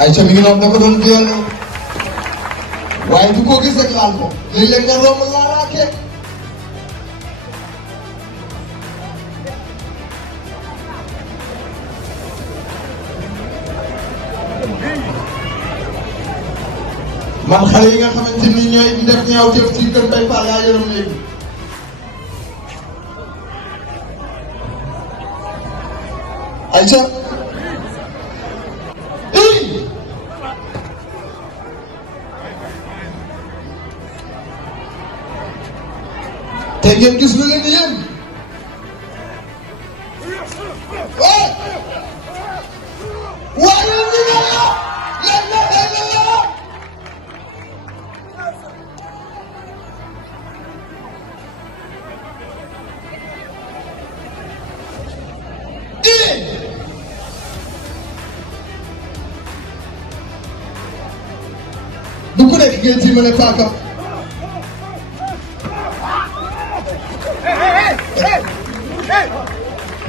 ay ca mi ngi noonu da ko doon jël waaye du ko gis rek laal ko léeg-léeg nga romb laalaake man xale yi nga xamante ni ñooy def ñaaw jëf ci Keur Mbaye Fall laa yërëm léegi ay ca te ngeen gis lu leen di yéen waaye ñu ne la du ku nekk ngeen ci mën a paaka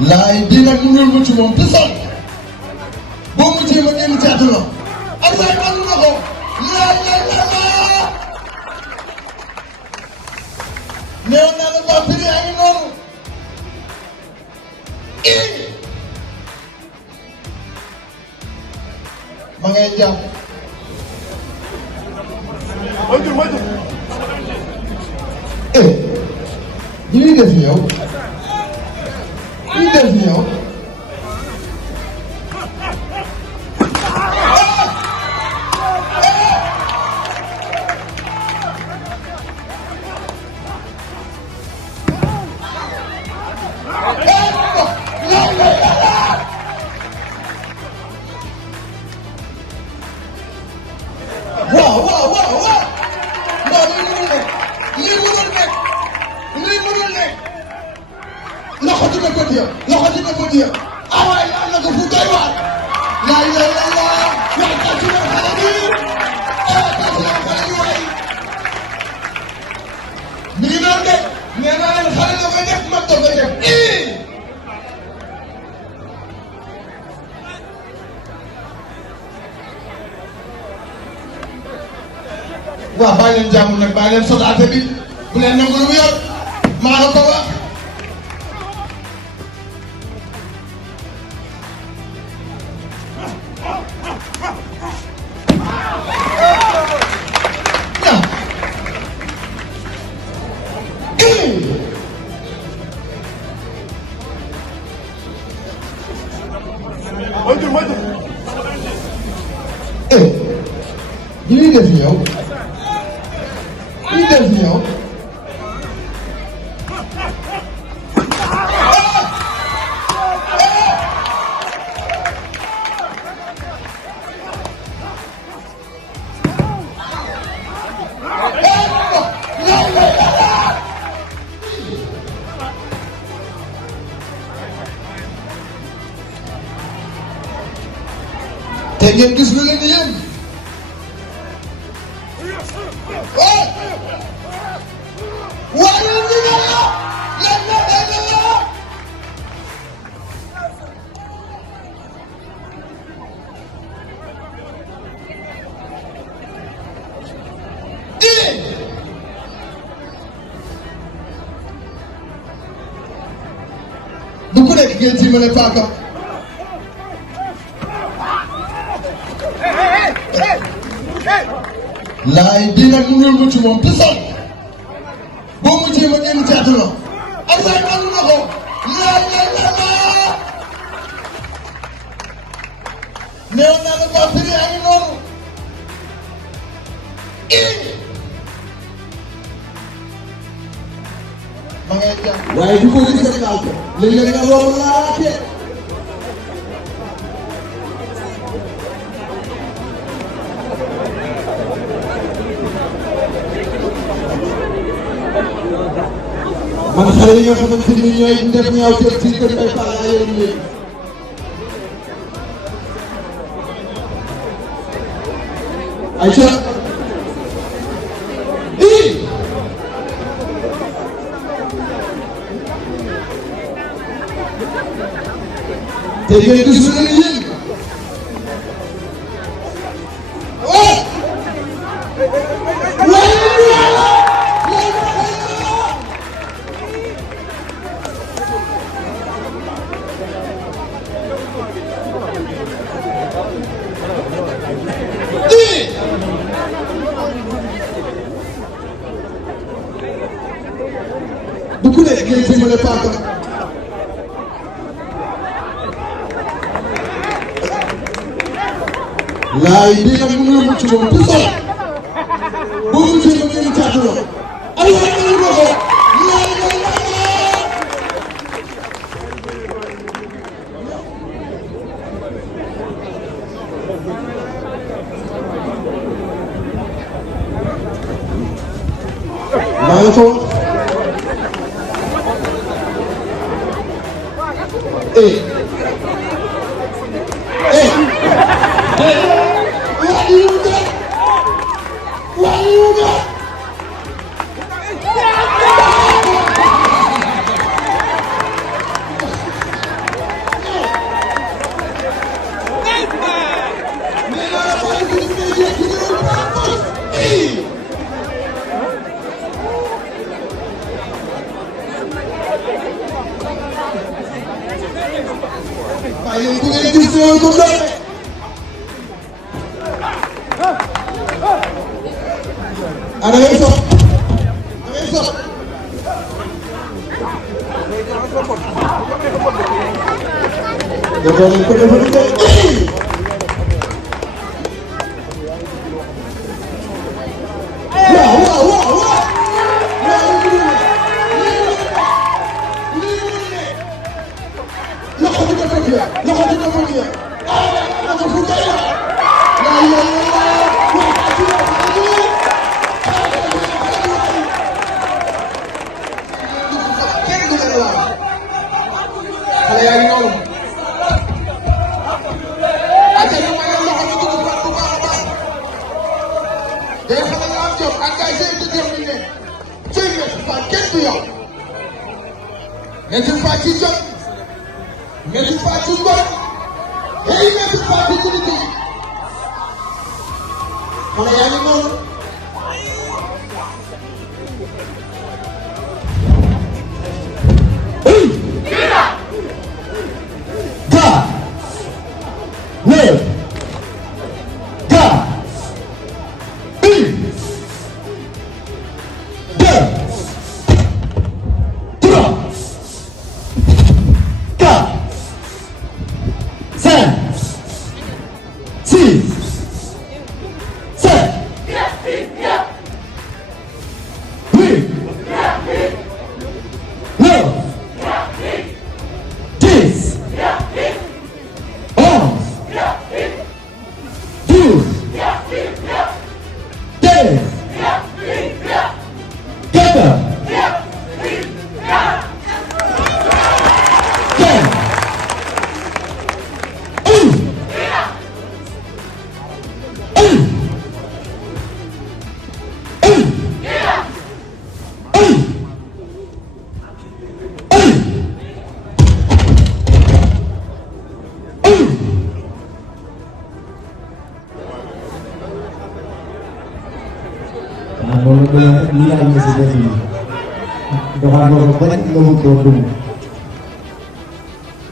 laay bii nag mënul mu ci moom pisol boo mu jéem a génn caatu la ak say manu na ko laay lay lala néew naa la vampire yaa ngi noonu ma ngay jàpp ñu ngi def yow ñu def yow loxo dina ko diya ah waay laal na ko fu doy waar laa ilaaha illallaah waay tàcc na xale bi tàcc na xale bi waay mi ngi noonu de nee naa leen xale la koy def mag koy def waaw bàyyi leen jàmm nag bàyyi leen sotaate bi bu leen nangu lu mu yor maa la ko wax ñu ngi def yow ñu def yow te ngeen gis lu leen di yéen waaye ñu ne la du ku nekk ngeen ci mën a paaka laay bii nag mënul mu ci moom pisol boo mu jéem a génn caatu la ak say manu na ko laay lay lala néew naa la vampire yaa ngi noonu ma ngay jàpp waaye du ko gis rek laal ko léeg-léeg nga romb laalaate man xale yi nga xamante ni ñooy def ñaaw jëf ci Keur Mbaye Fall laa yërëm léegi ay ca te ngeen gis lu leen yéen bu ku nekk ngeen filmé paaka laay bi nag mën na mucc moom tout seul boo muccee ba ngeen càttaloo ay waay ay loxo laay laay maa ngi ko wax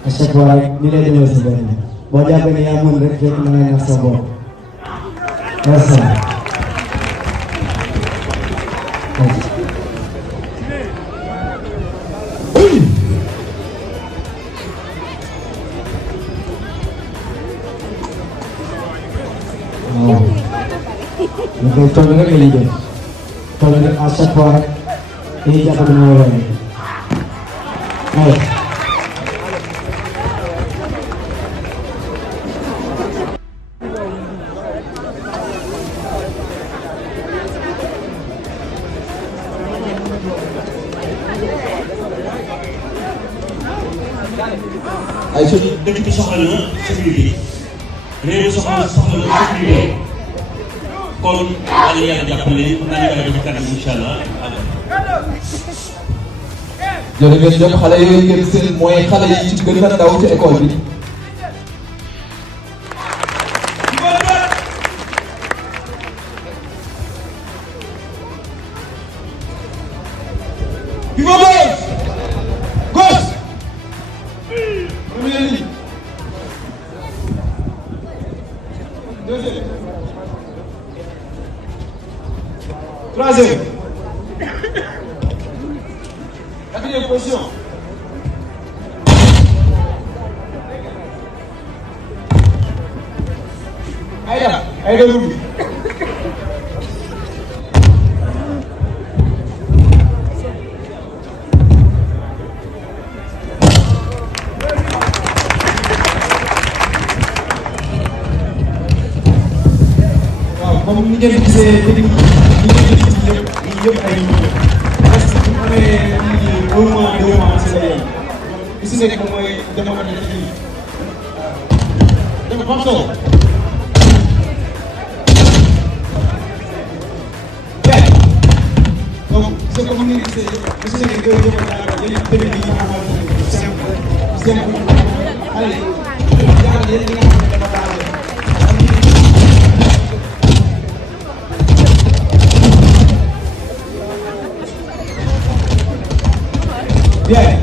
à chaque fois ni lay demee si benn boo jàppee ne yaa mën rek fekk na ngay nax sa bopp merci. waaw ñu koy toll rek la ñuy jël toll rek à chaque fois rek dañuy jàpp ne moo war ay suñu dëkk bi soxla na sécurité réew mi soxla na sécurité kon yàlla yàlla jàppale mën naa ñu def kanam incha allah. jërë ngeen jëf xale yooyu ngeen seen mooy xale yi ci gën a ndaw ci école bi Pivot gauche. Gauche. Première ligne. Deuxième. Troisième. Quatrième position. Aïda Loubi. waaw comme ni ngeen gisee technique yi ngeen gis yëpp ay parce que bu ñu amee un mois 2 mois ci la yem gis nga moom mooy démocratie technique dafa am solo. donc c'est comme ni nga gisee gis nga ni ngay jëm ak yeneen technique yi nga xamante ne simple xale yi jàngal yéen ñi nga xam ne dafa bien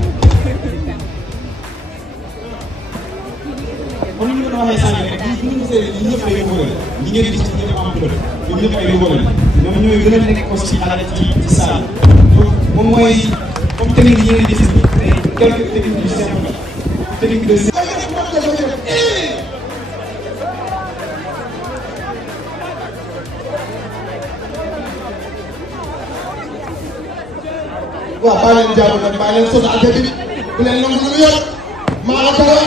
comme ni ñu ko waxee sànq rek bu ñu gisee ñi ñëpp ay yóbbu ñi ngeen gis ñi ñëpp am bëri ñoom ñëpp ay yóbbu ñoom ñooy gën a nekk aussi xale ci salle donc moom mooy comme technique yi ngeen gis nii quelques techniques yu simple technique de waaw bàyyi leen jàmm nag bàyyi leen soxna Adja bi bu leen nangu lu mu yor maa la ko wax